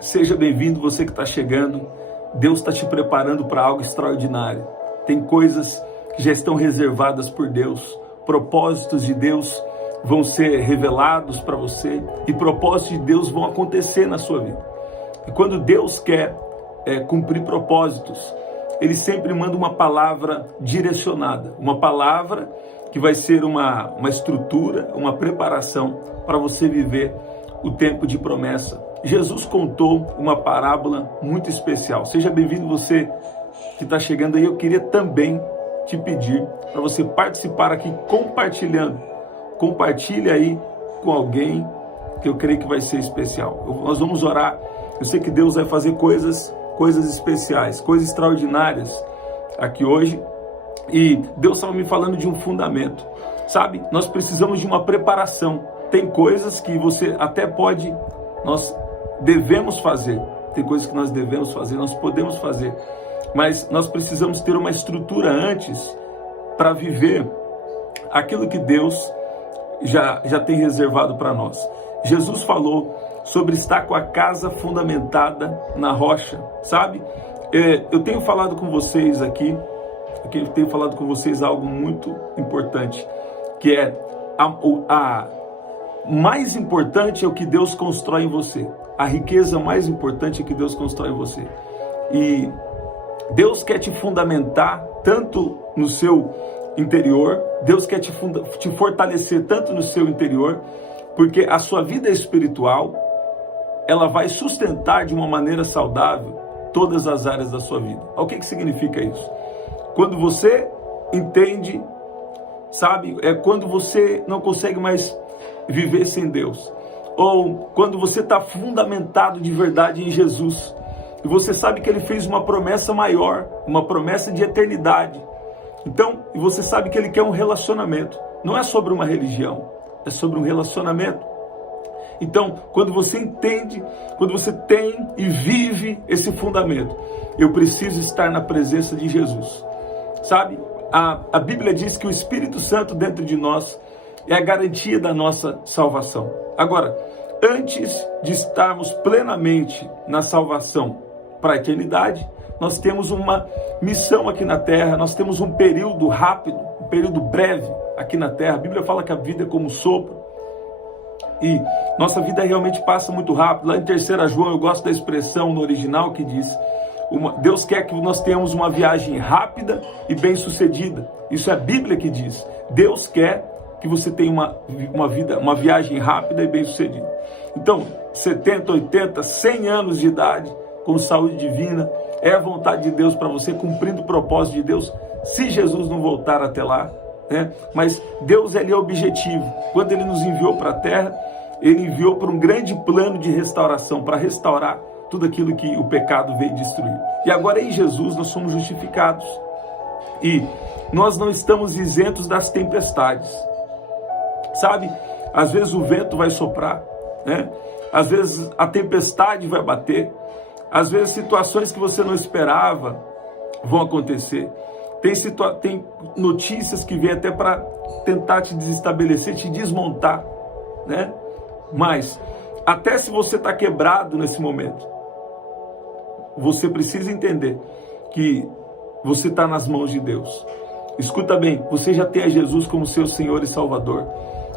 Seja bem-vindo, você que está chegando. Deus está te preparando para algo extraordinário. Tem coisas que já estão reservadas por Deus. Propósitos de Deus vão ser revelados para você e propósitos de Deus vão acontecer na sua vida. E quando Deus quer cumprir propósitos, Ele sempre manda uma palavra direcionada, uma palavra que vai ser uma estrutura, uma preparação para você viver o tempo de promessa. Jesus contou uma parábola muito especial. Seja bem-vindo você que está chegando aí. Eu queria também te pedir para você participar aqui compartilhando. Compartilhe aí com alguém que eu creio que vai ser especial. Nós vamos orar. Eu sei que Deus vai fazer coisas especiais, coisas extraordinárias aqui hoje. E Deus estava me falando de um fundamento. Sabe, nós precisamos de uma preparação. Tem coisas que você até pode, nós devemos fazer. Tem coisas que nós devemos fazer, nós podemos fazer. Mas nós precisamos ter uma estrutura antes para viver aquilo que Deus já tem reservado para nós. Jesus falou sobre estar com a casa fundamentada na rocha, sabe? Eu tenho falado com vocês aqui, algo muito importante, que é a mais importante é o que Deus constrói em você. A riqueza mais importante é o que Deus constrói em você. E Deus quer te fundamentar tanto no seu interior, Deus quer te fortalecer tanto no seu interior, porque a sua vida espiritual, ela vai sustentar de uma maneira saudável todas as áreas da sua vida. O que significa isso? Quando você entende, sabe, é quando você não consegue mais viver sem Deus, ou quando você está fundamentado de verdade em Jesus, e você sabe que Ele fez uma promessa maior, uma promessa de eternidade. Então, e você sabe que Ele quer um relacionamento. Não é sobre uma religião, é sobre um relacionamento. Então, quando você entende, quando você tem e vive esse fundamento, eu preciso estar na presença de Jesus. Sabe, a Bíblia diz que o Espírito Santo dentro de nós é a garantia da nossa salvação. Agora, antes de estarmos plenamente na salvação para a eternidade, nós temos uma missão aqui na terra, nós temos um período rápido, um período breve aqui na terra. A Bíblia fala que a vida é como um sopro, e nossa vida realmente passa muito rápido. Lá em 3 João, eu gosto da expressão no original que diz: Deus quer que nós tenhamos uma viagem rápida e bem sucedida. Isso é a Bíblia que diz. Deus quer que você tenha uma viagem rápida e bem sucedida. Então, 70, 80, 100 anos de idade, com saúde divina, é a vontade de Deus para você, cumprindo o propósito de Deus, se Jesus não voltar até lá, né? Mas Deus, Ele é objetivo. Quando Ele nos enviou para a terra, Ele enviou para um grande plano de restauração, para restaurar tudo aquilo que o pecado veio destruir. E agora em Jesus nós somos justificados. E nós não estamos isentos das tempestades. Sabe, às vezes o vento vai soprar, né? Às vezes a tempestade vai bater, às vezes situações que você não esperava vão acontecer. Tem notícias que vêm até para tentar te desestabelecer, te desmontar, né? Mas até se você está quebrado nesse momento, você precisa entender que você está nas mãos de Deus. Escuta bem, você já tem a Jesus como seu Senhor e Salvador.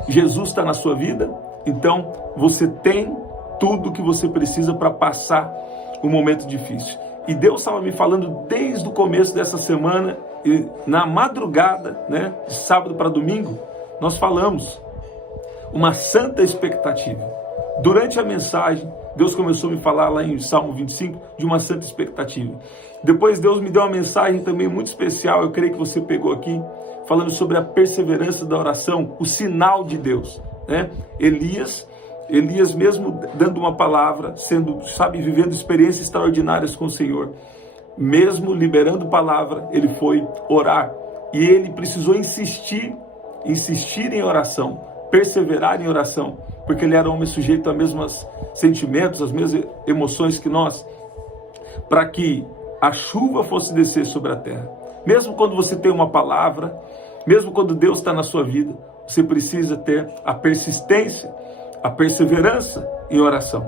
Jesus está na sua vida, então você tem tudo o que você precisa para passar um momento difícil. E Deus estava me falando desde o começo dessa semana, e na madrugada, né, de sábado para domingo, nós falamos uma santa expectativa. Durante a mensagem, Deus começou a me falar lá em Salmo 25 de uma santa expectativa. Depois Deus me deu uma mensagem também muito especial, eu creio que você pegou aqui, falando sobre a perseverança da oração, o sinal de Deus, né? Elias mesmo dando uma palavra, vivendo experiências extraordinárias com o Senhor, mesmo liberando palavra, ele foi orar. E ele precisou insistir em oração, perseverar em oração, porque ele era um homem sujeito aos mesmos sentimentos, às mesmas emoções que nós, para que a chuva fosse descer sobre a terra. Mesmo quando você tem uma palavra, mesmo quando Deus está na sua vida, você precisa ter a persistência, a perseverança em oração.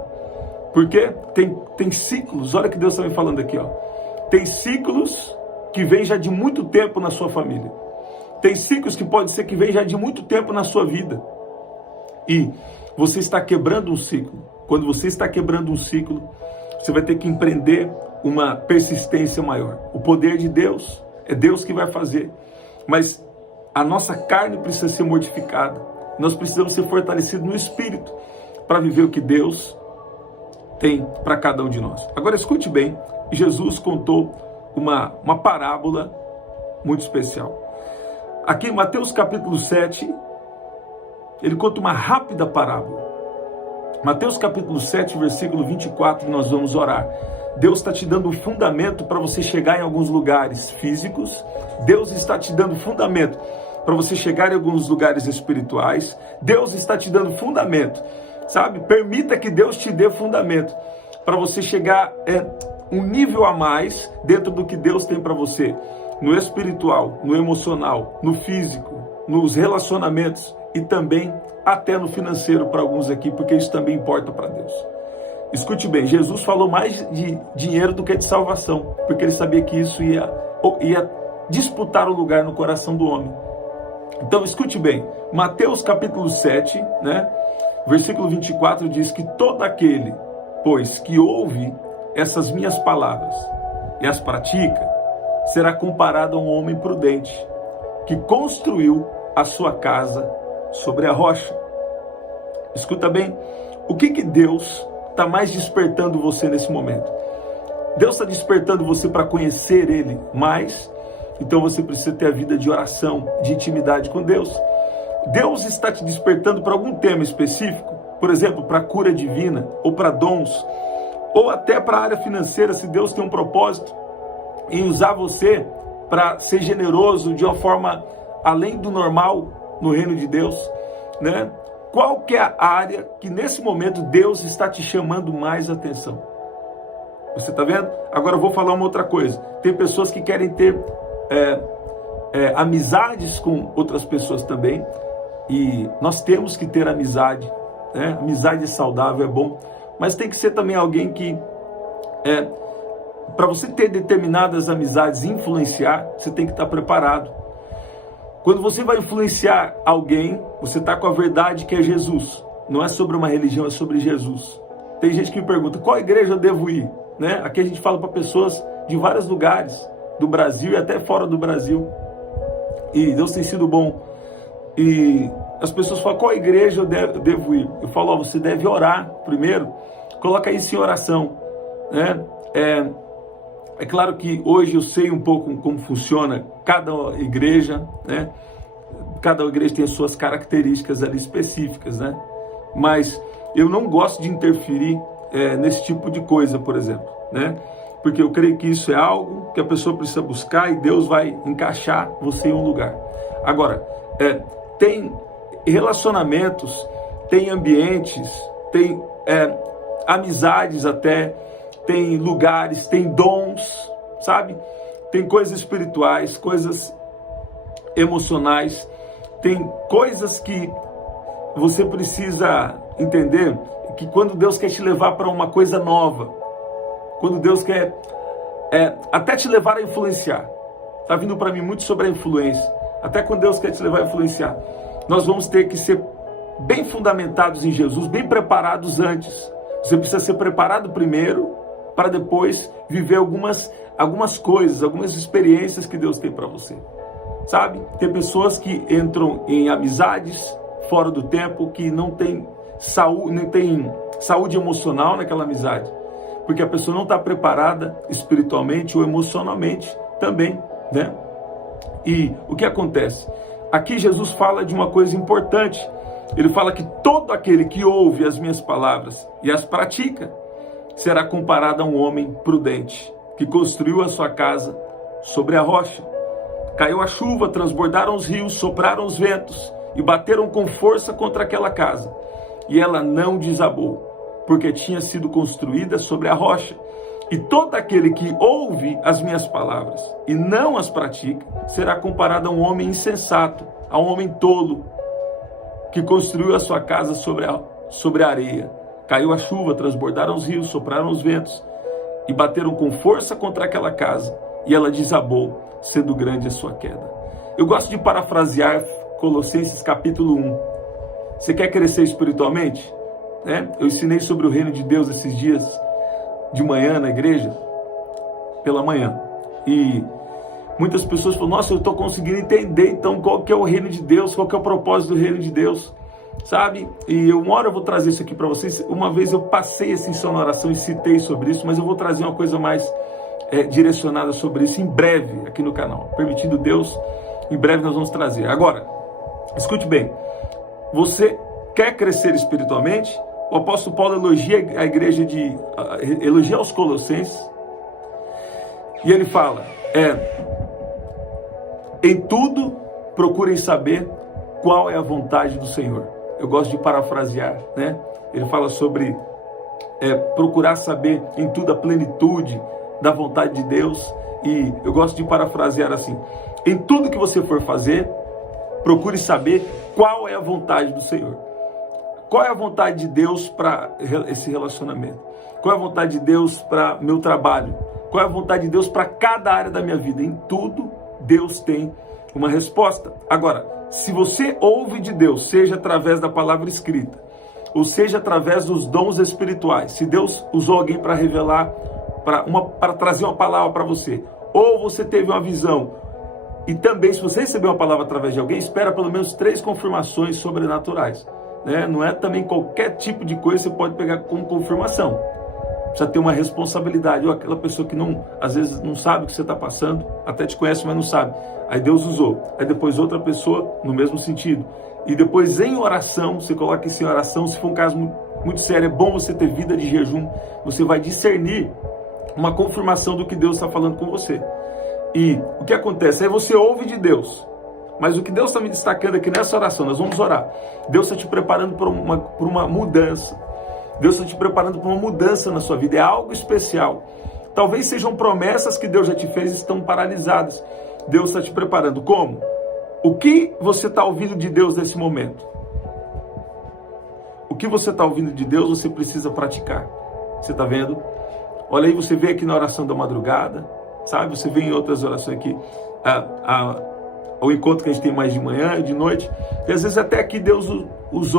Porque tem ciclos, olha que Deus está me falando aqui, ó. Tem ciclos que vêm já de muito tempo na sua família. Tem ciclos que pode ser que vêm já de muito tempo na sua vida. E você está quebrando um ciclo. Quando você está quebrando um ciclo, você vai ter que empreender uma persistência maior. O poder de Deus, é Deus que vai fazer. Mas a nossa carne precisa ser mortificada. Nós precisamos ser fortalecidos no espírito para viver o que Deus tem para cada um de nós. Agora escute bem, Jesus contou uma parábola muito especial. Aqui em Mateus capítulo 7, ele conta uma rápida parábola. Mateus capítulo 7, versículo 24, nós vamos orar. Deus está te dando um fundamento para você chegar em alguns lugares físicos. Deus está te dando fundamento para você chegar em alguns lugares espirituais. Deus está te dando fundamento, sabe? Permita que Deus te dê fundamento para você chegar um nível a mais dentro do que Deus tem para você. No espiritual, no emocional, no físico, nos relacionamentos e também até no financeiro para alguns aqui, porque isso também importa para Deus. Escute bem, Jesus falou mais de dinheiro do que de salvação, porque ele sabia que isso ia disputar o lugar no coração do homem. Então escute bem, Mateus capítulo 7, né, versículo 24 diz que todo aquele, pois, que ouve essas minhas palavras e as pratica, será comparado a um homem prudente, que construiu a sua casa sobre a rocha. Escuta bem, o que Deus está mais despertando você nesse momento? Deus está despertando você para conhecer Ele mais, então você precisa ter a vida de oração, de intimidade com Deus. Deus está te despertando para algum tema específico, por exemplo, para cura divina, ou para dons, ou até para a área financeira, se Deus tem um propósito em usar você para ser generoso de uma forma além do normal no reino de Deus, né? Qual que é a área que nesse momento Deus está te chamando mais atenção? Você está vendo? Agora eu vou falar uma outra coisa. Tem pessoas que querem ter amizades com outras pessoas também, e nós temos que ter amizade, né? Amizade saudável é bom, mas tem que ser também alguém que para você ter determinadas amizades e influenciar, você tem que estar preparado. Quando você vai influenciar alguém, você está com a verdade que é Jesus. Não é sobre uma religião, é sobre Jesus. Tem gente que me pergunta, qual igreja eu devo ir? Né? Aqui a gente fala para pessoas de vários lugares, do Brasil e até fora do Brasil. E Deus tem sido bom. E as pessoas falam, qual igreja eu devo ir? Eu falo, você deve orar primeiro. Coloca isso em oração, né? É claro que hoje eu sei um pouco como funciona cada igreja, né? Cada igreja tem as suas características ali específicas, né? Mas eu não gosto de interferir nesse tipo de coisa, por exemplo, né? Porque eu creio que isso é algo que a pessoa precisa buscar e Deus vai encaixar você em um lugar. Agora, tem relacionamentos, tem ambientes, tem amizades até, tem lugares, tem dons, sabe? Tem coisas espirituais, coisas emocionais, tem coisas que você precisa entender, que quando Deus quer te levar para uma coisa nova, quando Deus quer até te levar a influenciar, está vindo para mim muito sobre a influência, até quando Deus quer te levar a influenciar, nós vamos ter que ser bem fundamentados em Jesus, bem preparados antes. Você precisa ser preparado primeiro, para depois viver algumas coisas, algumas experiências que Deus tem para você, sabe? Tem pessoas que entram em amizades fora do tempo, que não tem saúde emocional naquela amizade, porque a pessoa não está preparada espiritualmente ou emocionalmente também, né? E o que acontece? Aqui Jesus fala de uma coisa importante. Ele fala que todo aquele que ouve as minhas palavras e as pratica, será comparado a um homem prudente, que construiu a sua casa sobre a rocha. Caiu a chuva, transbordaram os rios, sopraram os ventos e bateram com força contra aquela casa. E ela não desabou, porque tinha sido construída sobre a rocha. E todo aquele que ouve as minhas palavras e não as pratica, será comparado a um homem insensato, a um homem tolo, que construiu a sua casa sobre a areia. Caiu a chuva, transbordaram os rios, sopraram os ventos e bateram com força contra aquela casa, e ela desabou, sendo grande a sua queda. Eu gosto de parafrasear Colossenses capítulo 1. Você quer crescer espiritualmente? Eu ensinei sobre o reino de Deus esses dias de manhã na igreja, pela manhã. E muitas pessoas falam, nossa, eu estou conseguindo entender então qual que é o reino de Deus, qual que é o propósito do reino de Deus, sabe? E uma hora eu vou trazer isso aqui para vocês. Uma vez eu passei assim só na oração e citei sobre isso, mas eu vou trazer uma coisa mais direcionada sobre isso em breve aqui no canal. Permitindo Deus, em breve nós vamos trazer. Agora, escute bem, você quer crescer espiritualmente? O apóstolo Paulo elogia a igreja elogia os Colossenses, e ele fala, em tudo procurem saber qual é a vontade do Senhor. Eu gosto de parafrasear, né? Ele fala sobre procurar saber em tudo a plenitude da vontade de Deus, e eu gosto de parafrasear assim, em tudo que você for fazer, procure saber qual é a vontade do Senhor. Qual é a vontade de Deus para esse relacionamento? Qual é a vontade de Deus para meu trabalho? Qual é a vontade de Deus para cada área da minha vida? Em tudo, Deus tem uma resposta. Agora, se você ouve de Deus, seja através da palavra escrita, ou seja através dos dons espirituais, se Deus usou alguém para revelar, para trazer uma palavra para você, ou você teve uma visão, e também se você recebeu uma palavra através de alguém, espera pelo menos 3 confirmações sobrenaturais. Não é também qualquer tipo de coisa que você pode pegar como confirmação. Precisa ter uma responsabilidade. Ou aquela pessoa que às vezes não sabe o que você está passando, até te conhece, mas não sabe. Aí Deus usou. Aí depois outra pessoa no mesmo sentido. E depois em oração, você coloca isso em oração. Se for um caso muito sério, é bom você ter vida de jejum. Você vai discernir uma confirmação do que Deus está falando com você. E o que acontece? Aí você ouve de Deus. Mas o que Deus está me destacando aqui nessa oração, nós vamos orar. Deus está te preparando por uma mudança. Deus está te preparando para uma mudança na sua vida. É algo especial. Talvez sejam promessas que Deus já te fez e estão paralisadas. Deus está te preparando. Como? O que você está ouvindo de Deus nesse momento? O que você está ouvindo de Deus, você precisa praticar. Você está vendo? Olha aí, você vê aqui na oração da madrugada, sabe? Você vê em outras orações aqui, o encontro que a gente tem mais de manhã e de noite. E às vezes até aqui Deus nos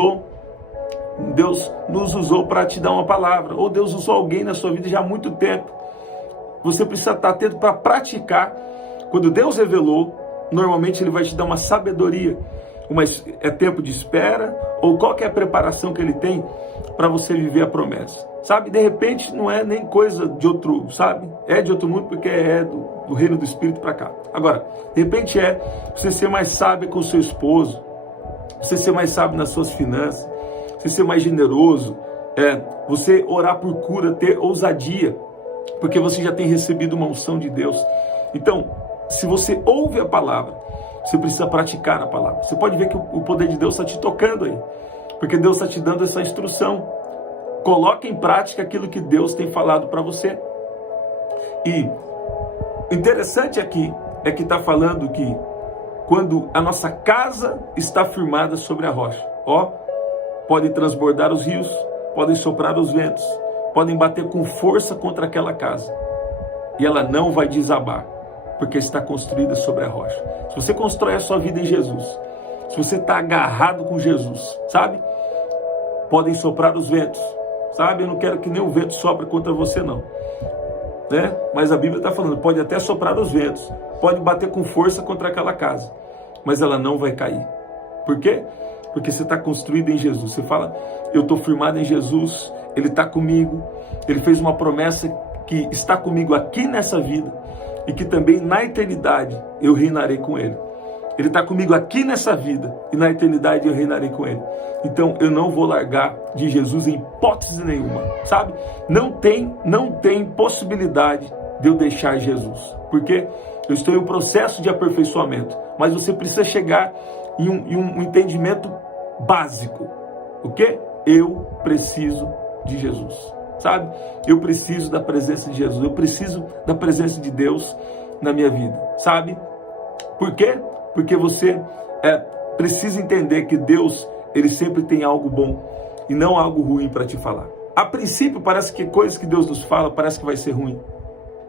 usou para te dar uma palavra. Ou Deus usou alguém na sua vida já há muito tempo. Você precisa estar atento para praticar. Quando Deus revelou, normalmente Ele vai te dar uma sabedoria. É tempo de espera, ou qual que é a preparação que Ele tem para você viver a promessa. Sabe, de repente não é nem coisa de outro, sabe? É de outro mundo porque é do reino do Espírito para cá. Agora, de repente você ser mais sábio com o seu esposo, você ser mais sábio nas suas finanças, você ser mais generoso, você orar por cura, ter ousadia, porque você já tem recebido uma unção de Deus. Então, se você ouve a palavra, você precisa praticar a palavra. Você pode ver que o poder de Deus está te tocando aí, porque Deus está te dando essa instrução. Coloque em prática aquilo que Deus tem falado para você. E o interessante aqui é que está falando que quando a nossa casa está firmada sobre a rocha, podem transbordar os rios, podem soprar os ventos, podem bater com força contra aquela casa, e ela não vai desabar, porque está construída sobre a rocha. Se você constrói a sua vida em Jesus, se você está agarrado com Jesus, sabe? Podem soprar os ventos, sabe? Eu não quero que nem o vento sopre contra você, não. Mas a Bíblia está falando, pode até soprar os ventos, pode bater com força contra aquela casa, mas ela não vai cair. Por quê? Porque você está construído em Jesus. Você fala, eu estou firmado em Jesus, Ele está comigo, Ele fez uma promessa que está comigo aqui nessa vida, e que também na eternidade eu reinarei com Ele. Ele está comigo aqui nessa vida, e na eternidade eu reinarei com Ele. Então eu não vou largar de Jesus em hipótese nenhuma, sabe? Não tem possibilidade de eu deixar Jesus. Por quê? Eu estou em um processo de aperfeiçoamento, mas você precisa chegar em um entendimento básico. O quê? Eu preciso de Jesus, sabe? Eu preciso da presença de Jesus, eu preciso da presença de Deus na minha vida, sabe? Por quê? Porque você precisa entender que Deus, Ele sempre tem algo bom. e não algo ruim para te falar. A princípio parece que coisas que Deus nos fala parece que vai ser ruim.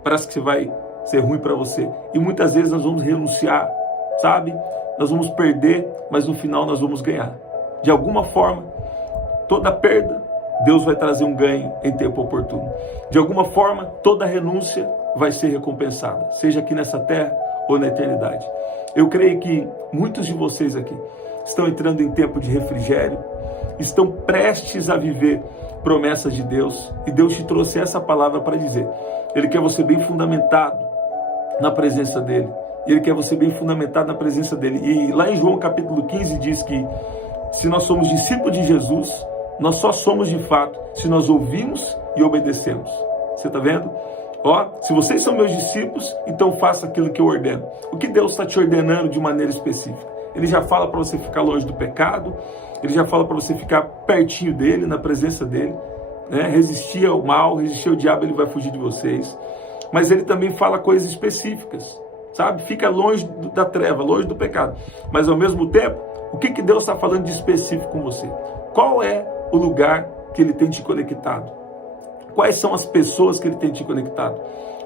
Parece que vai ser ruim para você. E muitas vezes nós vamos renunciar, sabe? Nós vamos perder, mas no final nós vamos ganhar. De alguma forma, toda perda, Deus vai trazer um ganho em tempo oportuno. De alguma forma, toda renúncia vai ser recompensada, seja aqui nessa terra ou na eternidade. Eu creio que muitos de vocês aqui estão entrando em tempo de refrigério, estão prestes a viver promessas de Deus, e Deus te trouxe essa palavra para dizer. Ele quer você bem fundamentado na presença dele. Ele quer você bem fundamentado na presença dele. E lá em João capítulo 15 diz que se nós somos discípulos de Jesus, nós só somos de fato se nós ouvimos e obedecemos. Você está vendo? Ó, se vocês são meus discípulos, então faça aquilo que eu ordeno. O que Deus está te ordenando de maneira específica? Ele já fala para você ficar longe do pecado, ele já fala para você ficar pertinho dele, na presença dele, né? Resistir ao mal, resistir ao diabo, ele vai fugir de vocês. Mas ele também fala coisas específicas, sabe? Fica longe da treva, longe do pecado. Mas ao mesmo tempo, o que Deus está falando de específico com você? Qual é o lugar que ele tem te conectado? Quais são as pessoas que ele tem te conectado?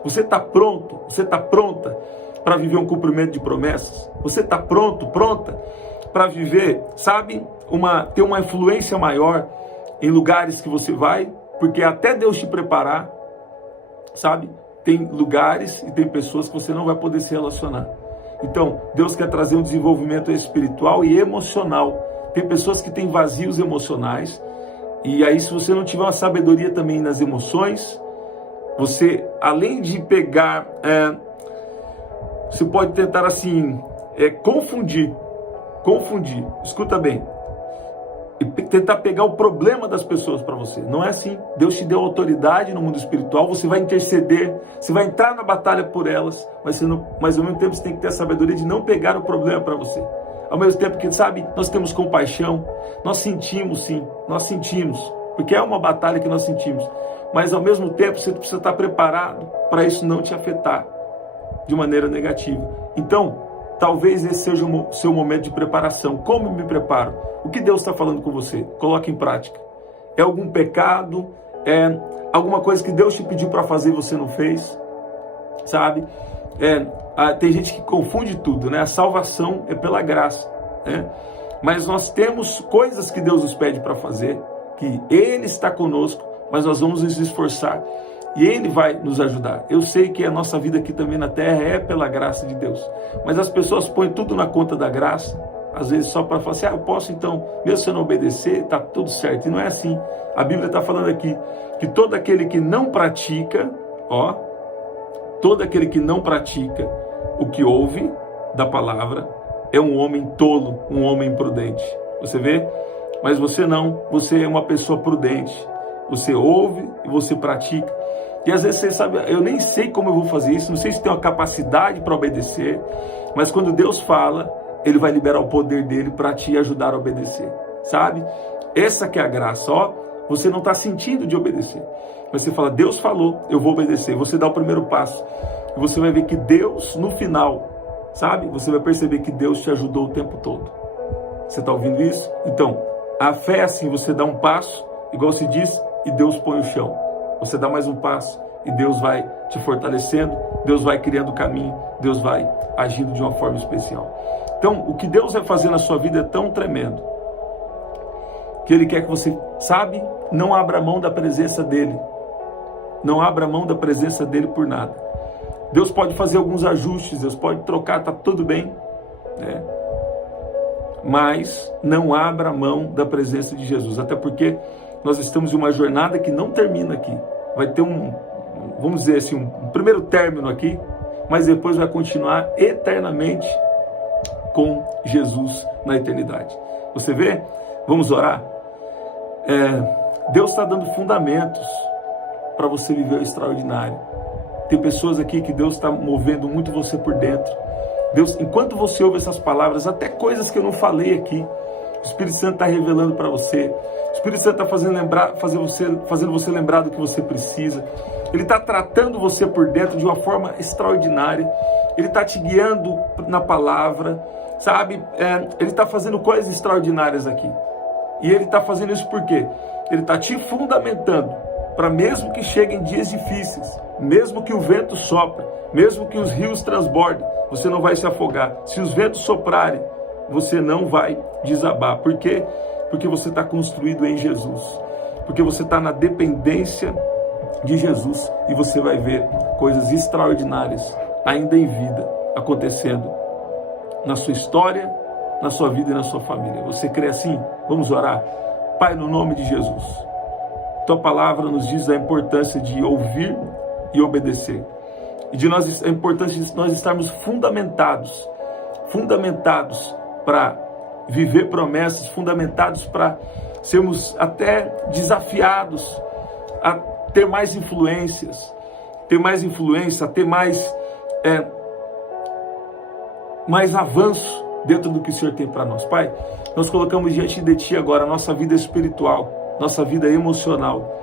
Você está pronto? Você está pronta para viver um cumprimento de promessas? Você está pronto, pronta para viver, sabe, ter uma influência maior em lugares que você vai? Porque até Deus te preparar, sabe, tem lugares e tem pessoas que você não vai poder se relacionar. Então, Deus quer trazer um desenvolvimento espiritual e emocional. Tem pessoas que têm vazios emocionais, e aí se você não tiver uma sabedoria também nas emoções, você, além de pegar, você pode tentar assim, confundir, escuta bem, e tentar pegar o problema das pessoas para você. Não é assim. Deus te deu autoridade no mundo espiritual, você vai interceder, você vai entrar na batalha por elas, mas ao mesmo tempo você tem que ter a sabedoria de não pegar o problema para você. Ao mesmo tempo que, sabe, nós temos compaixão, nós sentimos sim, nós sentimos, porque é uma batalha que nós sentimos, mas ao mesmo tempo você precisa estar preparado para isso não te afetar de maneira negativa. Então, talvez esse seja o seu momento de preparação. Como me preparo? O que Deus está falando com você? Coloque em prática. É algum pecado? É alguma coisa que Deus te pediu para fazer e você não fez? Sabe? Tem gente que confunde tudo, né? A salvação é pela graça, né? Mas nós temos coisas que Deus nos pede para fazer, que Ele está conosco, mas nós vamos nos esforçar e Ele vai nos ajudar. Eu sei que a nossa vida aqui também na terra é pela graça de Deus, mas as pessoas põem tudo na conta da graça, às vezes só para falar assim, eu posso então, mesmo se eu não obedecer, tá tudo certo. E não é assim. A Bíblia está falando aqui que todo aquele que não pratica, todo aquele que não pratica o que ouve da palavra é um homem tolo, um homem imprudente. Você vê? Mas você não, você é uma pessoa prudente. Você ouve e você pratica. E às vezes você sabe, eu nem sei como eu vou fazer isso, não sei se tenho a capacidade para obedecer, mas quando Deus fala, Ele vai liberar o poder dele para te ajudar a obedecer, sabe? Essa que é a graça, você não está sentindo de obedecer, mas você fala, Deus falou, eu vou obedecer. Você dá o primeiro passo e você vai ver que Deus, no final, sabe? Você vai perceber que Deus te ajudou o tempo todo. Você está ouvindo isso? Então, a fé é assim, você dá um passo, igual se diz, e Deus põe o chão. Você dá mais um passo e Deus vai te fortalecendo, Deus vai criando o caminho, Deus vai agindo de uma forma especial. Então, o que Deus vai fazer na sua vida é tão tremendo, que Ele quer que você, sabe, não abra mão da presença dEle. Não abra mão da presença dEle por nada. Deus pode fazer alguns ajustes, Deus pode trocar, tá tudo bem, né? Mas não abra mão da presença de Jesus, até porque nós estamos em uma jornada que não termina aqui. Vai ter vamos dizer assim, um primeiro término aqui, mas depois vai continuar eternamente com Jesus na eternidade. Você vê? Vamos orar? Deus está dando fundamentos para você viver o extraordinário. Tem pessoas aqui que Deus está movendo muito você por dentro. Deus, enquanto você ouve essas palavras, até coisas que eu não falei aqui, o Espírito Santo está revelando para você. O Espírito Santo está fazendo você lembrar do que você precisa. Ele está tratando você por dentro de uma forma extraordinária. Ele está te guiando na palavra, sabe? Ele está fazendo coisas extraordinárias aqui. E Ele está fazendo isso por quê? Ele está te fundamentando para mesmo que cheguem dias difíceis, mesmo que o vento sopre, mesmo que os rios transbordem, você não vai se afogar. Se os ventos soprarem, você não vai desabar. Por quê? Porque você está construído em Jesus. Porque você está na dependência de Jesus. E você vai ver coisas extraordinárias, ainda em vida, acontecendo na sua história, na sua vida e na sua família. Você crê assim? Vamos orar. Pai, no nome de Jesus, Tua palavra nos diz a importância de ouvir e obedecer. E de nós, a importância de nós estarmos fundamentados para viver promessas, fundamentados para sermos até desafiados a ter mais influências, a ter mais avanço dentro do que o Senhor tem para nós. Pai, nós colocamos diante de Ti agora a nossa vida espiritual, nossa vida emocional,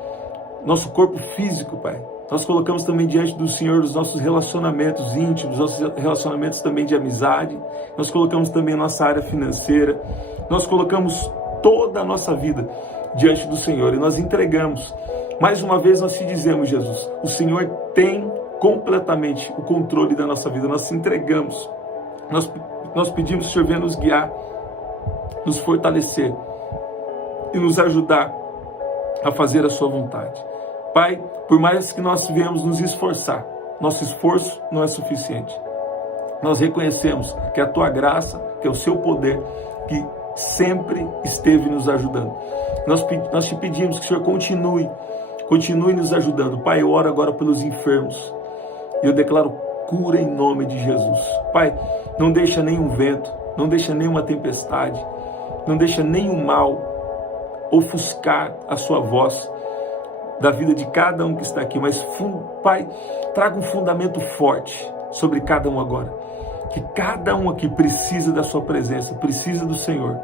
nosso corpo físico, Pai. Nós colocamos também diante do Senhor os nossos relacionamentos íntimos, nossos relacionamentos também de amizade. Nós colocamos também a nossa área financeira. Nós colocamos toda a nossa vida diante do Senhor e nós entregamos. Mais uma vez nós te dizemos, Jesus, o Senhor tem completamente o controle da nossa vida. Nós te entregamos. Nós pedimos que o Senhor venha nos guiar, nos fortalecer e nos ajudar a fazer a sua vontade. Pai, por mais que nós venhamos nos esforçar, nosso esforço não é suficiente. Nós reconhecemos que é a Tua graça, que é o Seu poder, que sempre esteve nos ajudando. Nós te pedimos que o Senhor continue nos ajudando. Pai, eu oro agora pelos enfermos. Eu declaro cura em nome de Jesus. Pai, não deixa nenhum vento, não deixa nenhuma tempestade, não deixa nenhum mal ofuscar a sua voz da vida de cada um que está aqui, mas Pai, traga um fundamento forte sobre cada um agora, que cada um aqui precisa da sua presença, precisa do Senhor.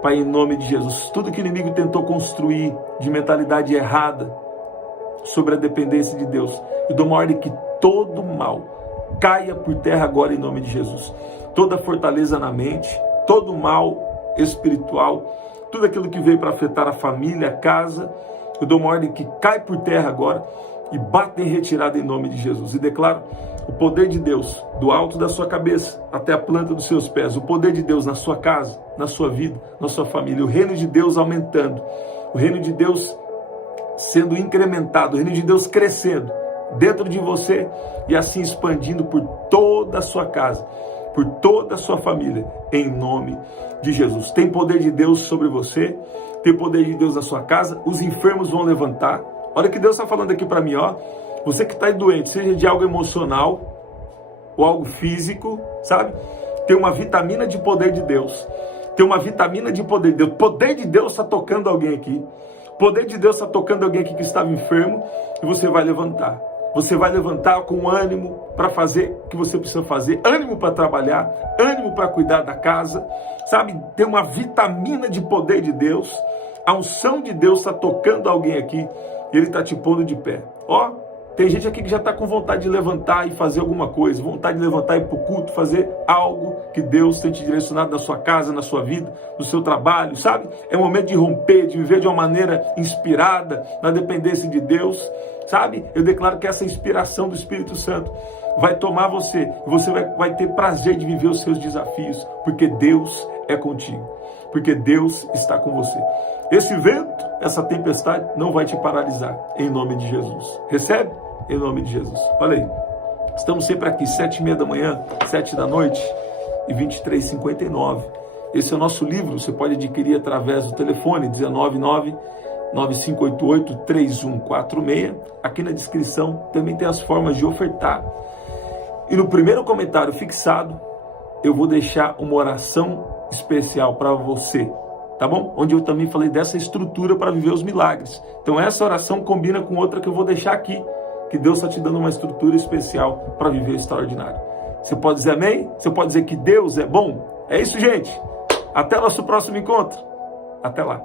Pai, em nome de Jesus, tudo que o inimigo tentou construir de mentalidade errada sobre a dependência de Deus, eu dou uma ordem que todo mal caia por terra agora em nome de Jesus. Toda fortaleza na mente, todo mal espiritual, tudo aquilo que veio para afetar a família, a casa, eu dou uma ordem que cai por terra agora e bate em retirada em nome de Jesus. E declaro o poder de Deus do alto da sua cabeça até a planta dos seus pés. O poder de Deus na sua casa, na sua vida, na sua família. O reino de Deus aumentando. O reino de Deus sendo incrementado. O reino de Deus crescendo dentro de você e assim expandindo por toda a sua casa, por toda a sua família, em nome de Jesus. Tem poder de Deus sobre você, tem poder de Deus na sua casa, os enfermos vão levantar. Olha o que Deus está falando aqui para mim, ó. Você que está doente, seja de algo emocional ou algo físico, sabe? Tem uma vitamina de poder de Deus. Tem uma vitamina de poder de Deus. O poder de Deus está tocando alguém aqui. O poder de Deus está tocando alguém aqui que estava enfermo e você vai levantar. Você vai levantar com ânimo para fazer o que você precisa fazer, ânimo para trabalhar, ânimo para cuidar da casa, sabe? Tem uma vitamina de poder de Deus, a unção de Deus está tocando alguém aqui e Ele está te pondo de pé. Ó, tem gente aqui que já está com vontade de levantar e fazer alguma coisa, vontade de levantar e ir para o culto, fazer algo que Deus tem te direcionado na sua casa, na sua vida, no seu trabalho, sabe? É um momento de romper, de viver de uma maneira inspirada, na dependência de Deus, sabe? Eu declaro que essa inspiração do Espírito Santo vai tomar você e você vai ter prazer de viver os seus desafios, porque Deus é contigo, porque Deus está com você. Esse vento, essa tempestade não vai te paralisar, em nome de Jesus. Recebe? Em nome de Jesus. Olha aí, estamos sempre aqui, 7h30 da manhã, 7 da noite e 23h59. Esse é o nosso livro, você pode adquirir através do telefone 199-9588-3146. Aqui na descrição também tem as formas de ofertar. E no primeiro comentário fixado, eu vou deixar uma oração especial para você, tá bom? Onde eu também falei dessa estrutura para viver os milagres. Então essa oração combina com outra que eu vou deixar aqui, que Deus está te dando uma estrutura especial para viver o extraordinário. Você pode dizer amém? Você pode dizer que Deus é bom? É isso, gente. Até o nosso próximo encontro. Até lá.